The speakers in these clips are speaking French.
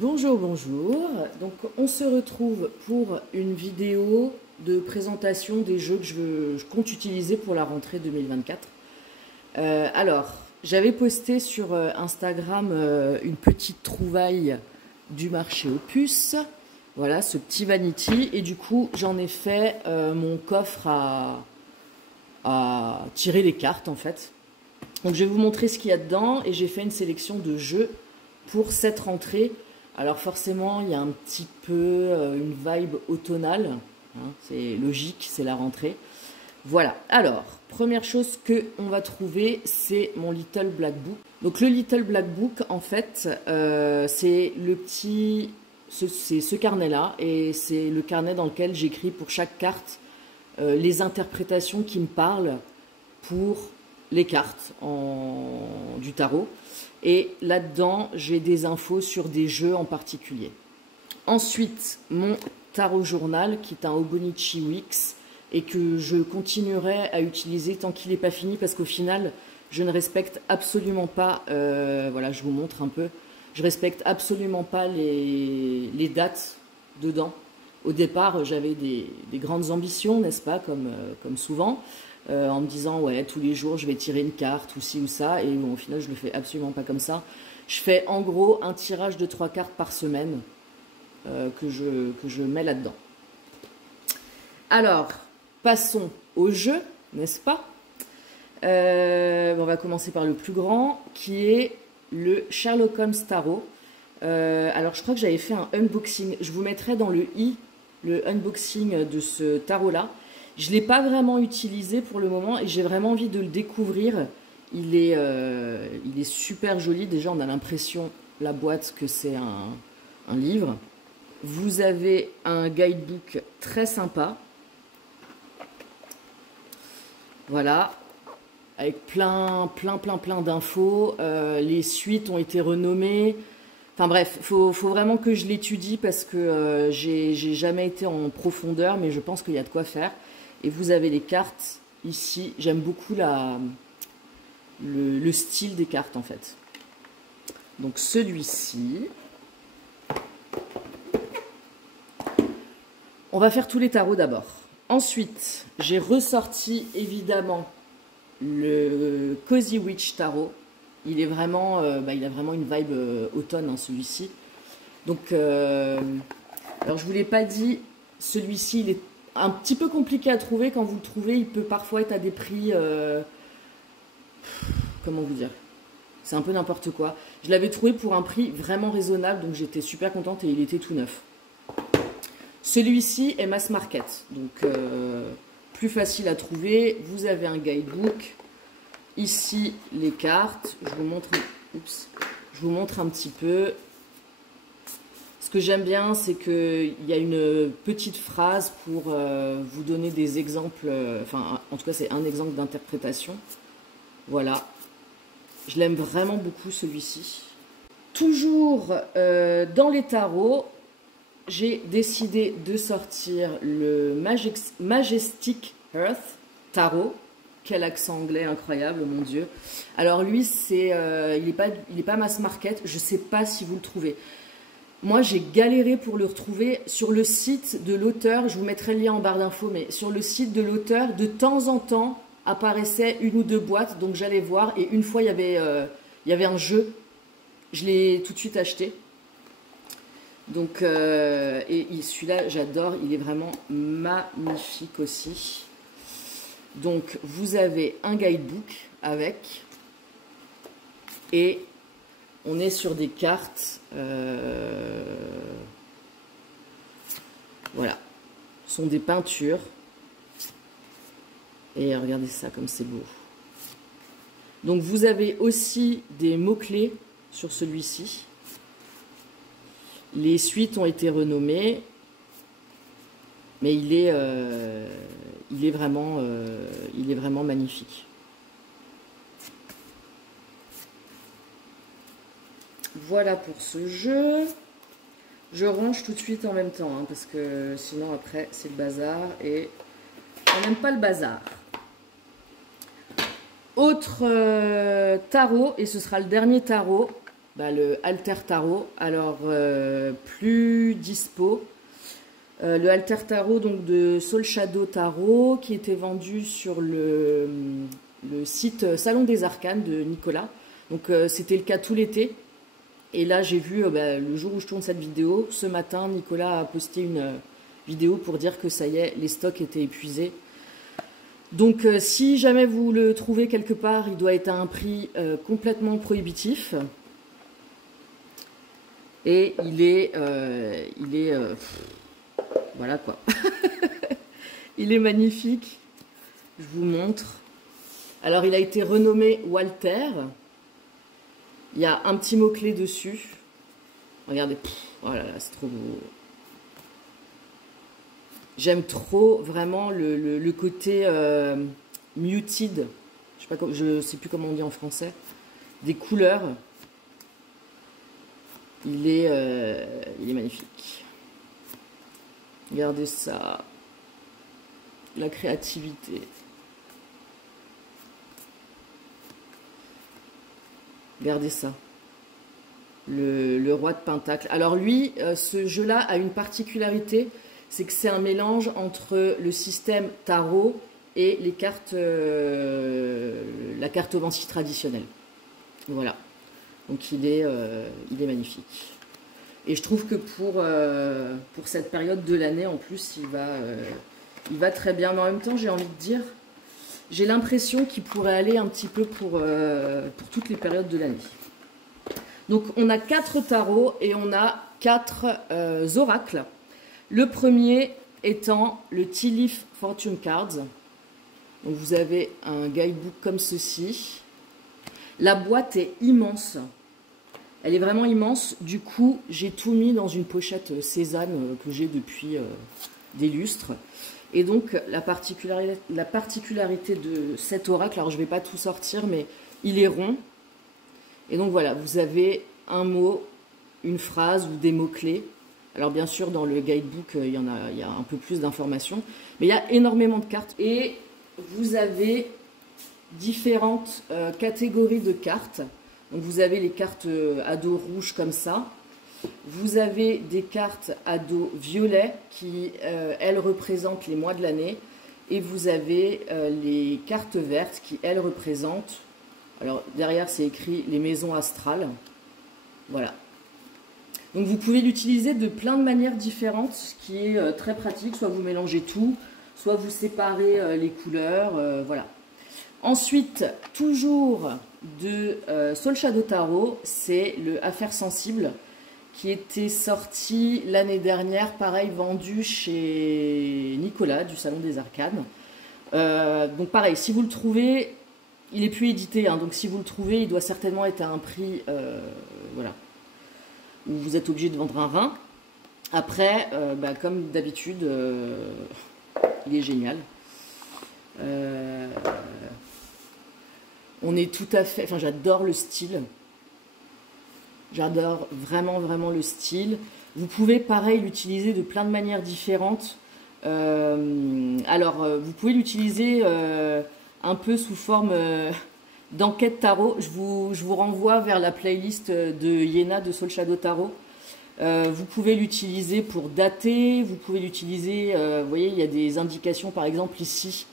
Bonjour, bonjour. Donc on se retrouve pour une vidéo de présentation des jeux que je compte utiliser pour la rentrée 2024. Alors, j'avais posté sur Instagram une petite trouvaille du marché aux puces. Voilà, ce petit vanity. Et du coup, j'en ai fait mon coffre à tirer les cartes en fait. Donc je vais vous montrer ce qu'il y a dedans et j'ai fait une sélection de jeux pour cette rentrée. Alors forcément, il y a un petit peu une vibe automnale, hein, c'est logique, c'est la rentrée. Voilà, alors, première chose qu'on va trouver, c'est mon Little Black Book. Donc le Little Black Book, en fait, c'est le petit... c'est ce carnet-là, et c'est le carnet dans lequel j'écris pour chaque carte les interprétations qui me parlent pour les cartes du tarot. Et là-dedans, j'ai des infos sur des jeux en particulier. Ensuite, mon tarot journal, qui est un Hobonichi Wix, et que je continuerai à utiliser tant qu'il n'est pas fini, parce qu'au final, je ne respecte absolument pas, voilà, je vous montre un peu, je respecte absolument pas les dates dedans. Au départ, j'avais des grandes ambitions, n'est-ce pas, comme souvent, en me disant, ouais, tous les jours, je vais tirer une carte, ou ci ou ça, et bon, au final, je le fais absolument pas comme ça. Je fais en gros un tirage de 3 cartes par semaine que je mets là-dedans. Alors, passons au jeu, n'est-ce pas? On va commencer par le plus grand, qui est le Sherlock Holmes Tarot. Alors, je crois que j'avais fait un unboxing. Je vous mettrai dans le i le unboxing de ce tarot-là. Je ne l'ai pas vraiment utilisé pour le moment et j'ai vraiment envie de le découvrir. Il est super joli. Déjà, on a l'impression, la boîte, que c'est un livre. Vous avez un guidebook très sympa. Voilà. Avec plein d'infos. Les suites ont été renommées. Enfin bref, faut vraiment que je l'étudie parce que j'ai jamais été en profondeur, mais je pense qu'il y a de quoi faire. Et vous avez les cartes ici. J'aime beaucoup le style des cartes en fait. Donc celui-ci. On va faire tous les tarots d'abord. Ensuite, j'ai ressorti évidemment le Cozy Witch Tarot. Il est vraiment, il a vraiment une vibe automne, hein, celui-ci. Donc, alors je vous l'ai pas dit, celui-ci, il est un petit peu compliqué à trouver. Quand vous le trouvez, il peut parfois être à des prix, comment vous dire, c'est un peu n'importe quoi. Je l'avais trouvé pour un prix vraiment raisonnable, donc j'étais super contente et il était tout neuf. Celui-ci est mass market, donc plus facile à trouver. Vous avez un guidebook. Ici, les cartes. Je vous montre un petit peu. Ce que j'aime bien, c'est qu'il y a une petite phrase pour vous donner des exemples. Enfin, en tout cas, c'est un exemple d'interprétation. Voilà. Je l'aime vraiment beaucoup, celui-ci. Toujours dans les tarots, j'ai décidé de sortir le Majestic Earth Tarot. Quel accent anglais incroyable, mon Dieu. Alors lui, il est pas mass market. Je ne sais pas si vous le trouvez. Moi, j'ai galéré pour le retrouver sur le site de l'auteur. Je vous mettrai le lien en barre d'infos, mais sur le site de l'auteur, de temps en temps, apparaissaient une ou deux boîtes. Donc j'allais voir et une fois, il y avait un jeu. Je l'ai tout de suite acheté. Donc, et celui-là, j'adore. Il est vraiment magnifique aussi. Donc, vous avez un guidebook avec, et on est sur des cartes, voilà, ce sont des peintures, et regardez ça comme c'est beau. Donc, vous avez aussi des mots-clés sur celui-ci. Les suites ont été renommées, mais il est vraiment magnifique. Voilà pour ce jeu. Je range tout de suite en même temps, hein, parce que sinon après c'est le bazar et on n'aime pas le bazar. Autre tarot, et ce sera le dernier tarot. le Alter Tarot. Alors, plus dispo. Le Alter Tarot donc, de Soul Shadow Tarot qui était vendu sur le site Salon des Arcanes de Nicolas. Donc, c'était le cas tout l'été. Et là, j'ai vu, le jour où je tourne cette vidéo, ce matin, Nicolas a posté une vidéo pour dire que ça y est, les stocks étaient épuisés. Donc, si jamais vous le trouvez quelque part, il doit être à un prix complètement prohibitif. Et voilà quoi. Il est magnifique. Je vous montre. Alors, il a été renommé Walter. Il y a un petit mot-clé dessus. Regardez. Oh là là, c'est trop beau. J'aime trop vraiment le côté muted, je sais plus comment on dit en français, des couleurs. Il est magnifique. Regardez ça, la créativité. Regardez ça, le roi de Pentacle. Alors lui, ce jeu-là a une particularité. C'est que c'est un mélange entre le système tarot et les cartes, la cartomancie traditionnelle. Voilà. Donc il est magnifique. Et je trouve que pour cette période de l'année, en plus, il va très bien. Mais en même temps, j'ai envie de dire, j'ai l'impression qu'il pourrait aller un petit peu pour toutes les périodes de l'année. Donc on a 4 tarots et on a 4 oracles. Le premier étant le Tea Leaf Fortune Cards. Donc vous avez un guidebook comme ceci. La boîte est immense. Elle est vraiment immense. Du coup, j'ai tout mis dans une pochette Cézanne que j'ai depuis des lustres. Et donc, la particularité de cet oracle, alors je ne vais pas tout sortir, mais il est rond. Et donc voilà, vous avez un mot, une phrase ou des mots-clés. Alors bien sûr, dans le guidebook, il y a un peu plus d'informations, mais il y a énormément de cartes. Et vous avez différentes catégories de cartes. Donc vous avez les cartes à dos rouge comme ça. Vous avez des cartes à dos violet qui, elles, représentent les mois de l'année. Et vous avez les cartes vertes qui, elles, représentent... Alors derrière, c'est écrit les maisons astrales. Voilà. Donc vous pouvez l'utiliser de plein de manières différentes, ce qui est très pratique. Soit vous mélangez tout, soit vous séparez les couleurs, voilà. Ensuite, toujours de Soul Shadow Tarot, c'est le Affaires Sensibles, qui était sorti l'année dernière, pareil, vendu chez Nicolas, du Salon des Arcanes. Donc pareil, si vous le trouvez, il n'est plus édité, hein, donc si vous le trouvez, il doit certainement être à un prix, voilà, où vous êtes obligé de vendre un rein. Après, comme d'habitude, il est génial. On est tout à fait... Enfin, j'adore le style. J'adore vraiment, vraiment le style. Vous pouvez, pareil, l'utiliser de plein de manières différentes. Vous pouvez l'utiliser un peu sous forme d'enquête tarot. Je vous renvoie vers la playlist de Yéna de Soul Shadow Tarot. Vous pouvez l'utiliser pour dater. Vous pouvez l'utiliser... vous voyez, il y a des indications, par exemple, ici.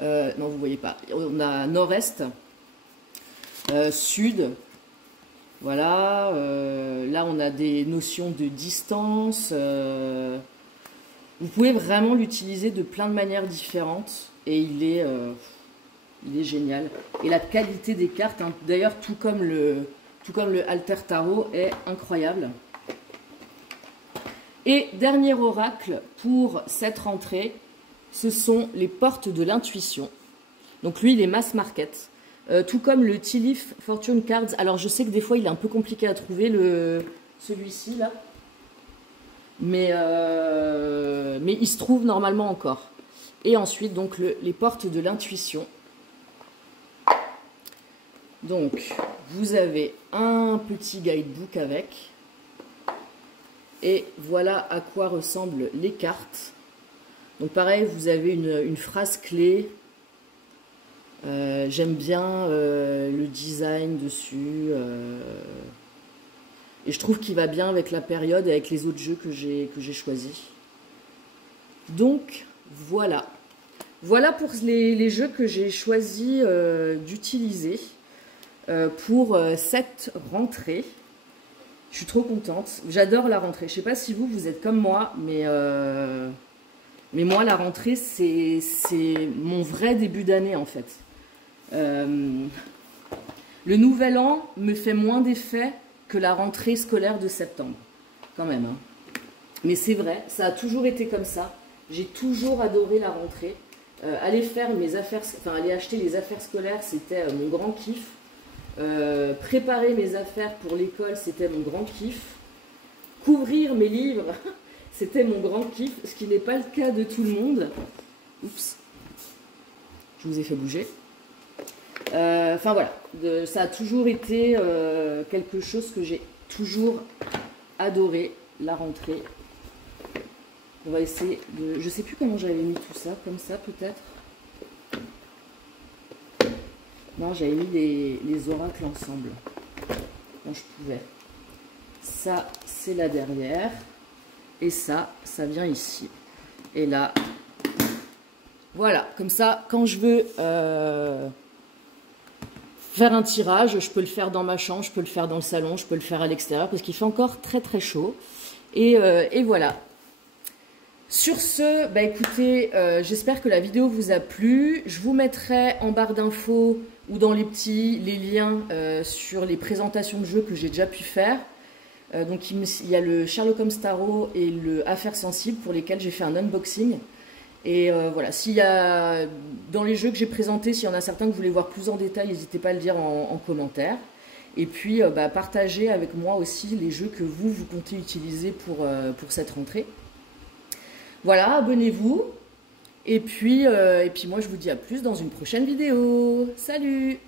Non, vous ne voyez pas. On a nord-est, sud. Voilà. Là, on a des notions de distance. Vous pouvez vraiment l'utiliser de plein de manières différentes. Et il est génial. Et la qualité des cartes, hein, d'ailleurs, tout comme le Alter Tarot, est incroyable. Et dernier oracle pour cette rentrée, ce sont les portes de l'intuition. Donc lui, il est mass market. Tout comme le Tea Leaf Fortune Cards. Alors je sais que des fois, il est un peu compliqué à trouver, celui-ci, là. Mais il se trouve normalement encore. Et ensuite, donc, les portes de l'intuition. Donc, vous avez un petit guidebook avec. Et voilà à quoi ressemblent les cartes. Donc pareil, vous avez une phrase clé. J'aime bien le design dessus. Et je trouve qu'il va bien avec la période et avec les autres jeux que j'ai choisis. Donc, voilà. Voilà pour les jeux que j'ai choisi d'utiliser pour cette rentrée. Je suis trop contente. J'adore la rentrée. Je ne sais pas si vous êtes comme moi, mais moi, la rentrée, c'est mon vrai début d'année, en fait. Le nouvel an me fait moins d'effet que la rentrée scolaire de septembre, quand même. Hein. Mais c'est vrai, ça a toujours été comme ça. J'ai toujours adoré la rentrée. Aller faire mes affaires, enfin aller acheter les affaires scolaires, c'était mon grand kiff. Préparer mes affaires pour l'école, c'était mon grand kiff. Couvrir mes livres, c'était mon grand kiff, ce qui n'est pas le cas de tout le monde. Oups, je vous ai fait bouger. Enfin voilà, ça a toujours été quelque chose que j'ai toujours adoré, la rentrée. On va essayer de... Je sais plus comment j'avais mis tout ça, comme ça peut-être. Non, j'avais mis les oracles ensemble, quand je pouvais. Ça, c'est là derrière. Et ça vient ici. Et là, voilà, comme ça, quand je veux... faire un tirage, je peux le faire dans ma chambre, je peux le faire dans le salon, je peux le faire à l'extérieur parce qu'il fait encore très très chaud. Et voilà. Sur ce, bah écoutez, j'espère que la vidéo vous a plu. Je vous mettrai en barre d'infos ou dans les liens sur les présentations de jeux que j'ai déjà pu faire. Donc il y a le Sherlock Holmes Tarot et le Affaires Sensibles pour lesquels j'ai fait un unboxing. Et voilà, s'il y a, dans les jeux que j'ai présentés, s'il y en a certains que vous voulez voir plus en détail, n'hésitez pas à le dire en commentaire. Et puis, partagez avec moi aussi les jeux que vous comptez utiliser pour cette rentrée. Voilà, abonnez-vous. Et puis moi, je vous dis à plus dans une prochaine vidéo. Salut!